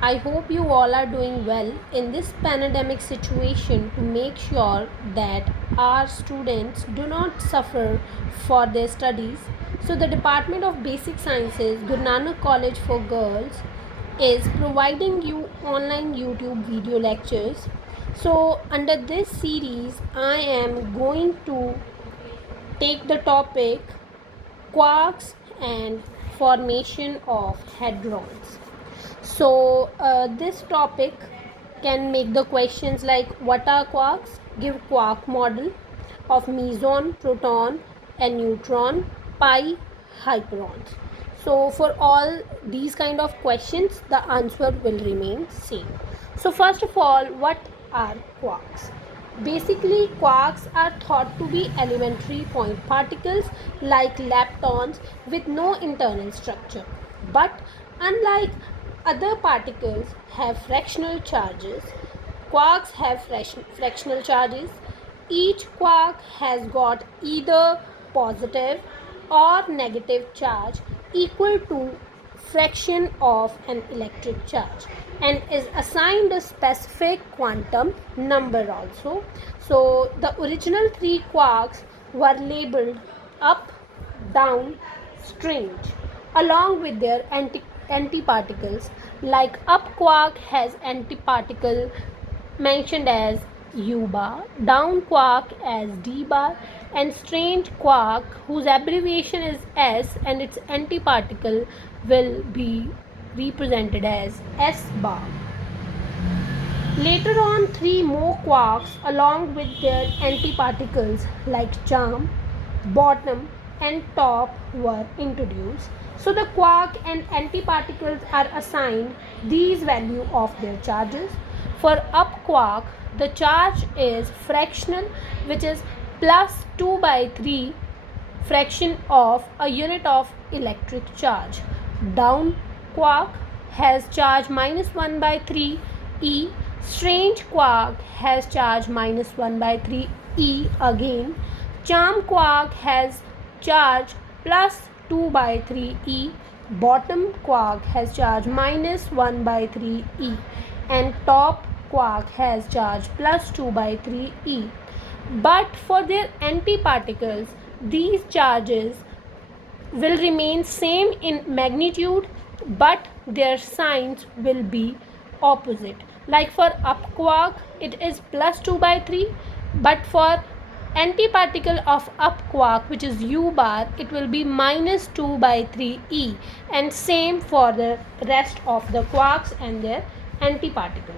I hope you all are doing well in this pandemic situation to make sure that our students do not suffer for their studies. So, the Department of Basic Sciences, Guru Nanak College for Girls, is providing you online YouTube video lectures. So, under this series, I am going to take the topic quarks and formation of hadrons. So, this topic can make the questions like what are quarks, give quark model of meson, proton, and neutron, pi, hyperons. So, for all these kind of questions, the answer will remain same. So, first of all, what are quarks? Basically, quarks are thought to be elementary point particles like leptons with no internal structure. But unlike other particles have fractional charges, quarks have fractional charges. Each quark has got either positive or negative charge equal to fraction of an electric charge and is assigned a specific quantum number also. So the original three quarks were labeled up, down, strange along with their antiparticles. Like up quark has antiparticle mentioned as U bar, down quark as D bar, and strange quark whose abbreviation is S and its antiparticle will be represented as S bar. Later on, three more quarks along with their antiparticles like charm, bottom, and top were introduced. So the quark and antiparticles are assigned these value of their charges. For up quark, the charge is fractional, which is plus 2 by 3 fraction of a unit of electric charge. Down quark has charge minus 1 by 3 E. Strange quark has charge minus 1 by 3 E again. Charm quark has charge plus 2 by 3 E. Bottom quark has charge minus 1 by 3 E. And top quark has charge plus 2 by 3 E. But for their antiparticles, these charges will remain same in magnitude, but their signs will be opposite. Like for up quark, it is plus 2 by 3, but for antiparticle of up quark, which is U bar, it will be minus 2 by 3 E, and same for the rest of the quarks and their antiparticle.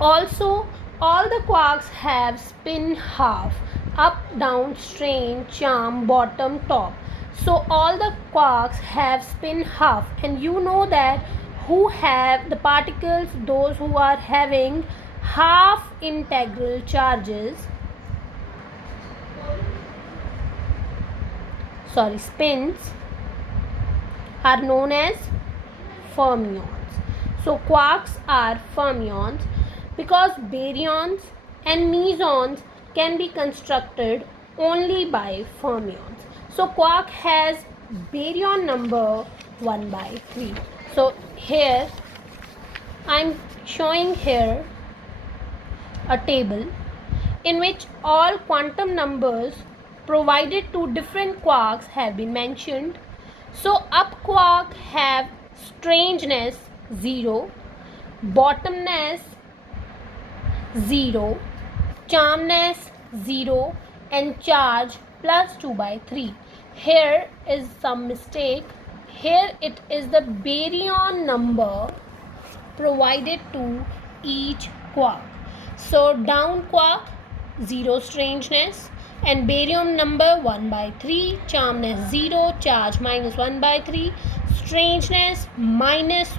Also, all the quarks have spin half, up, down, strange, charm, bottom, top. So all the quarks have spin half, and you know that who have the particles, those who are having half integral charges, spins, are known as fermions. So quarks are fermions because baryons and mesons can be constructed only by fermions. So quark has baryon number 1 by 3. So here I'm showing here a table in which all quantum numbers provided to different quarks have been mentioned. So up quark have strangeness 0, bottomness 0, charmness 0, and charge plus 2 by 3. Here is some mistake. Here it is the baryon number provided to each quark. So down quark 0 strangeness, and barium number 1 by 3, charmness 0, charge minus 1 by 3, strangeness minus.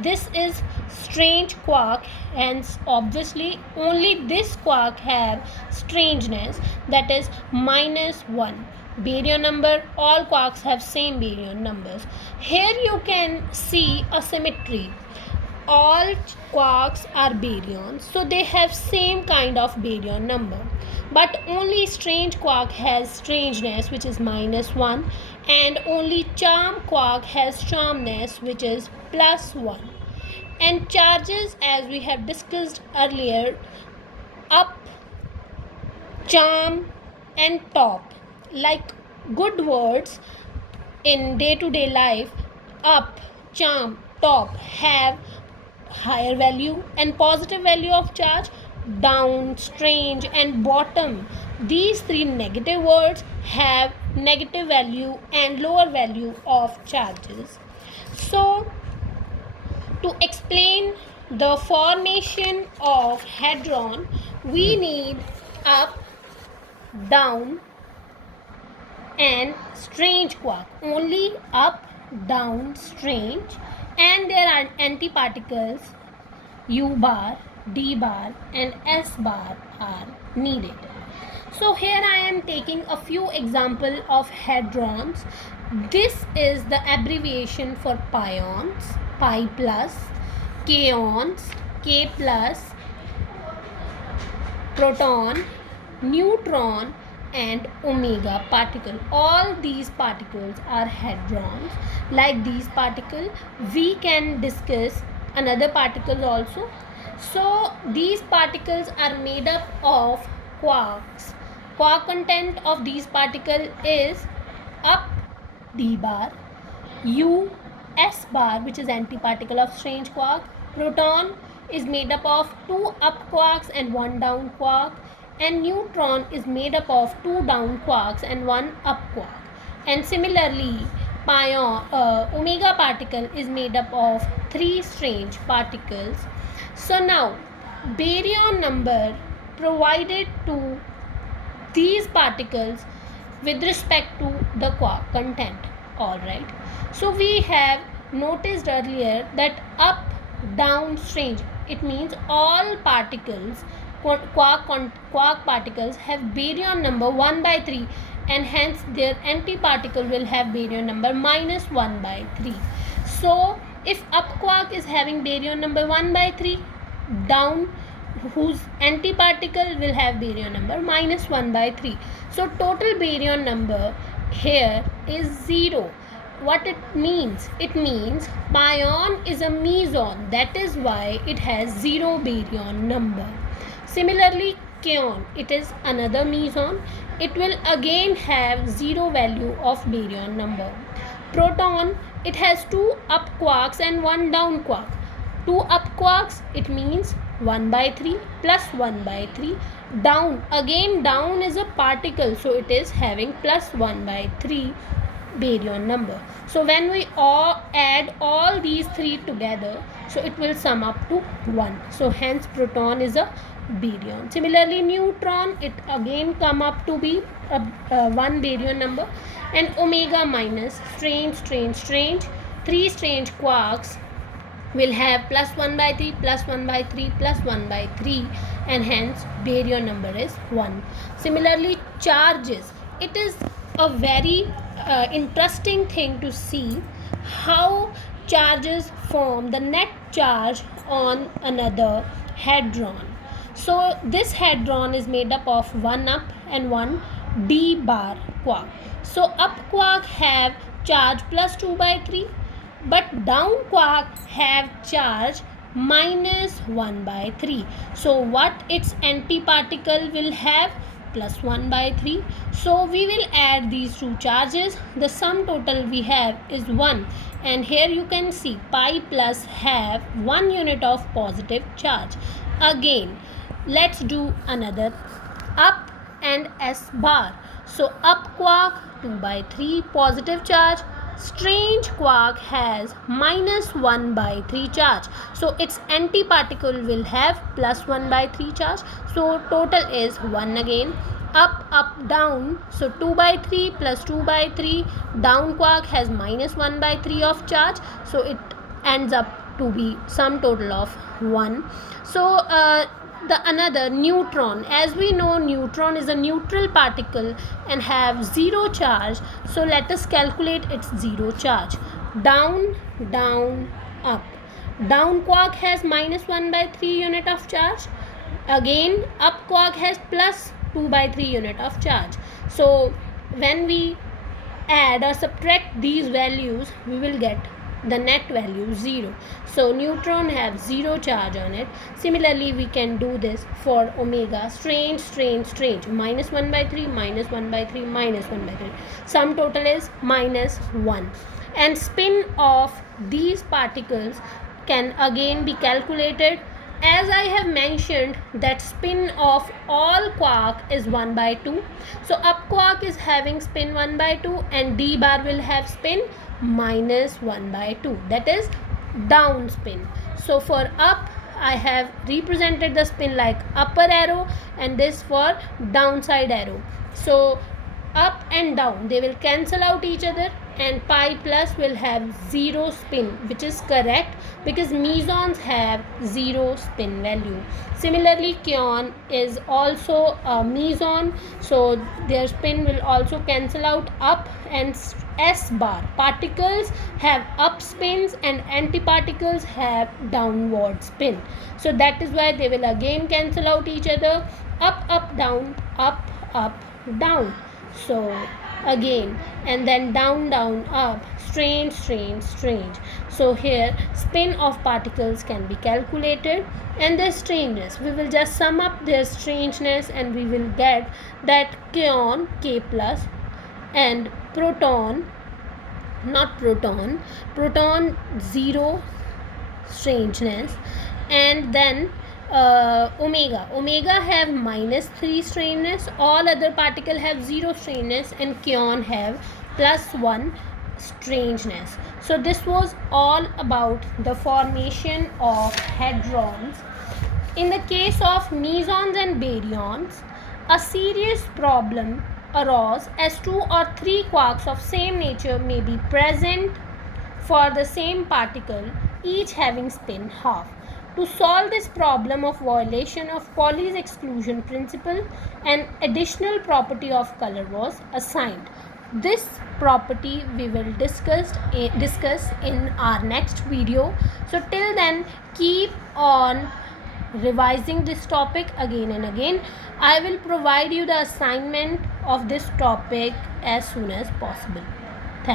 This is strange quark, hence obviously only this quark have strangeness, that is minus 1. Baryon number, all quarks have same baryon numbers. Here you can see a symmetry. All quarks are baryons, so they have same kind of baryon number, but only strange quark has strangeness, which is minus 1, and only charm quark has charmness, which is plus 1. And charges, as we have discussed earlier, up, charm, and top, like good words in day-to-day life, up, charm, top have higher value and positive value of charge. Down, strange, and bottom, these three negative words have negative value and lower value of charges. So to explain the formation of hadron, we need up, down, and strange quark. Only up, down, strange, and there are antiparticles U bar, D bar, and S bar are needed. So here I am taking a few examples of hadrons. This is the abbreviation for pions, pi plus, kaons, K plus, proton, neutron, and omega particle. All these particles are hadrons. Like these particles, we can discuss another particles also. So these particles are made up of quarks. Quark content of these particles is up, D bar, U, S bar, which is antiparticle of strange quark. Proton is made up of 2 up quarks and 1 down quark, and neutron is made up of 2 down quarks and 1 up quark. And similarly, omega particle is made up of 3 strange particles. So now, baryon number provided to these particles with respect to the quark content. Alright, so we have noticed earlier that up, down, strange, it means all particles, quark particles have baryon number 1 by 3, and hence their antiparticle will have baryon number minus 1 by 3. So if up quark is having baryon number 1 by 3, down, whose antiparticle will have baryon number minus 1 by 3. So total baryon number here is 0. What it means? It means pion is a meson, that is why it has 0 baryon number. Similarly, kaon, it is another meson, it will again have 0 value of baryon number. Proton, it has 2 up quarks and 1 down quark. 2 up quarks, it means 1 by 3 plus 1 by 3. Down, again down is a particle, so it is having plus 1 by 3 baryon number. So when we add all these three together, so it will sum up to 1. So hence proton is a baryon. Similarly, neutron, it again come up to be a 1 baryon number. And omega minus, strange, 3 strange quarks will have plus 1 by 3, plus 1 by 3, plus 1 by 3, and hence baryon number is 1. Similarly, charges, it is a very interesting thing to see how charges form the net charge on another hadron. So this hadron is made up of 1 up and 1 D bar quark. So up quark have charge plus 2 by 3, but down quark have charge minus 1 by 3. So what its antiparticle will have? Plus 1 by 3. So we will add these two charges. The sum total we have is 1, and here you can see pi plus have 1 unit of positive charge. Again, let's do another up and S bar. So up quark 2 by 3 positive charge. Strange quark has minus 1 by 3 charge. So its antiparticle will have plus 1 by 3 charge. So total is 1 again. Up, down. So 2 by 3 plus 2 by 3. Down quark has minus 1 by 3 of charge. So it ends up to be sum total of 1. So the another neutron, as we know neutron is a neutral particle and have 0 charge. So let us calculate its 0 charge. Down, up. Down quark has minus 1 by 3 unit of charge. Again up quark has plus 2 by 3 unit of charge. So when we add or subtract these values, we will get the net value 0. So neutron have 0 charge on it. Similarly, we can do this for omega. Strange, minus 1 by 3, minus 1 by 3, minus 1 by 3. Sum total is minus 1. And spin of these particles can again be calculated. As I have mentioned, that spin of all quark is 1 by 2. So up quark is having spin 1 by 2 and d bar will have spin minus 1 by 2. That is down spin. So for up, I have represented the spin like upper arrow and this for downside arrow. So up and down, they will cancel out each other, and pi plus will have 0 spin, which is correct because mesons have 0 spin value. Similarly, kaon is also a meson, so their spin will also cancel out up. And s bar, particles have up spins and antiparticles have downward spin, so that is why they will again cancel out each other. Up down, up down. So again, and then down up, strange. So here spin of particles can be calculated, and their strangeness, we will just sum up their strangeness and we will get that kaon k plus and proton 0 strangeness, and then omega have minus 3 strangeness, all other particle have 0 strangeness, and kaon have plus 1 strangeness. So this was all about the formation of hadrons. In the case of mesons and baryons, a serious problem arose as 2 or 3 quarks of same nature may be present for the same particle, each having spin half. To solve this problem of violation of Pauli's exclusion principle, an additional property of color was assigned. This property we will discuss in our next video. So till then, keep on revising this topic again and again. I will provide you the assignment of this topic as soon as possible.